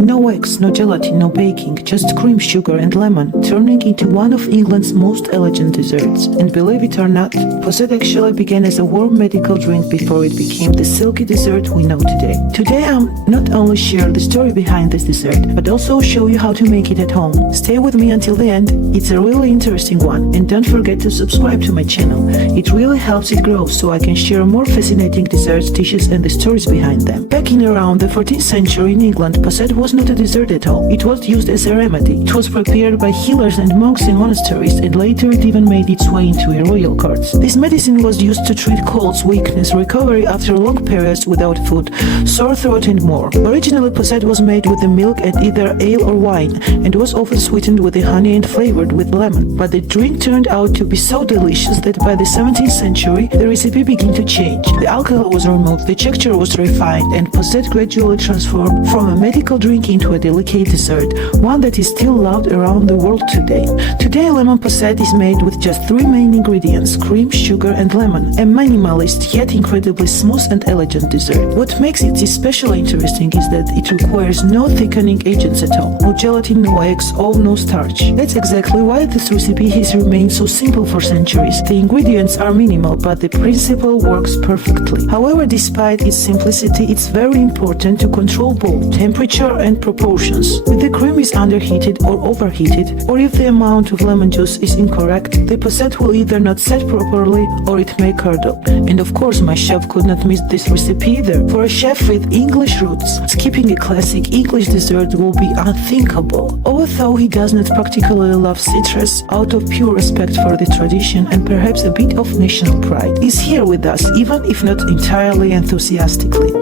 No eggs, no gelatin, no baking, just cream, sugar and lemon, turning into one of England's most elegant desserts. And believe it or not, Posset actually began as a warm medical drink before it became the silky dessert we know today. Today I'm not only share the story behind this dessert, but also show you how to make it at home. Stay with me until the end, it's a really interesting one, and don't forget to subscribe to my channel. It really helps it grow so I can share more fascinating desserts, dishes and the stories behind them. Back in around the 14th century in England, Posset was not a dessert at all. It was used as a remedy. It was prepared by healers and monks in monasteries, and later it even made its way into royal courts. This medicine was used to treat colds, weakness, recovery after long periods without food, sore throat and more. Originally, Posset was made with the milk and either ale or wine, and was often sweetened with the honey and flavored with lemon. But the drink turned out to be so delicious that by the 17th century, the recipe began to change. The alcohol was removed, the texture was refined, and Posset gradually transformed from a medical drink into a delicate dessert, one that is still loved around the world today. Today, lemon Posset is made with just three main ingredients: cream, sugar and lemon. A minimalist yet incredibly smooth and elegant dessert. What makes it especially interesting is that it requires no thickening agents at all. No gelatin, no eggs, or no starch. That's exactly why this recipe has remained so simple for centuries. The ingredients are minimal, but the principle works perfectly. However, despite its simplicity, it's very important to control both temperature and proportions. If the cream is underheated or overheated, or if the amount of lemon juice is incorrect, the Posset will either not set properly or it may curdle. And of course, my chef could not miss this recipe either. For a chef with English roots, skipping a classic English dessert will be unthinkable. Although he does not particularly love citrus, out of pure respect for the tradition and perhaps a bit of national pride, is here with us, even if not entirely enthusiastically.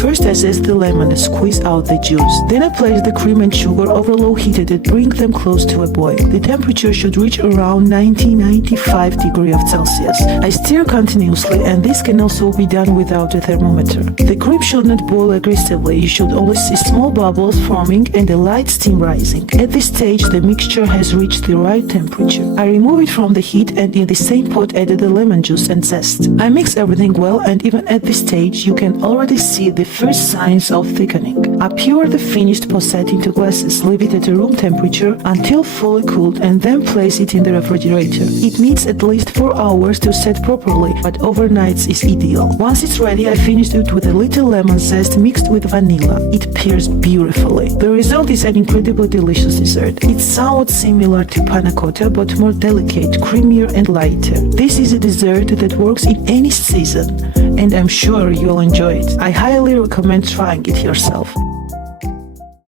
First, I zest the lemon and squeeze out the juice. Then I place the cream and sugar over low heat and bring them close to a boil. The temperature should reach around 90-95 degrees Celsius. I stir continuously, and this can also be done without a thermometer. The cream should not boil aggressively. You should always see small bubbles forming and a light steam rising. At this stage, the mixture has reached the right temperature. I remove it from the heat and in the same pot added the lemon juice and zest. I mix everything well, and even at this stage, you can already see the first signs of thickening. I pour the finished Posset into glasses, leave it at a room temperature until fully cooled, and then place it in the refrigerator. It needs at least 4 hours to set properly, but overnight is ideal. Once it's ready, I finished it with a little lemon zest mixed with vanilla. It pairs beautifully. The result is an incredibly delicious dessert. It's somewhat similar to panna cotta, but more delicate, creamier and lighter. This is a dessert that works in any season, and I'm sure you'll enjoy it. I highly recommend trying it yourself.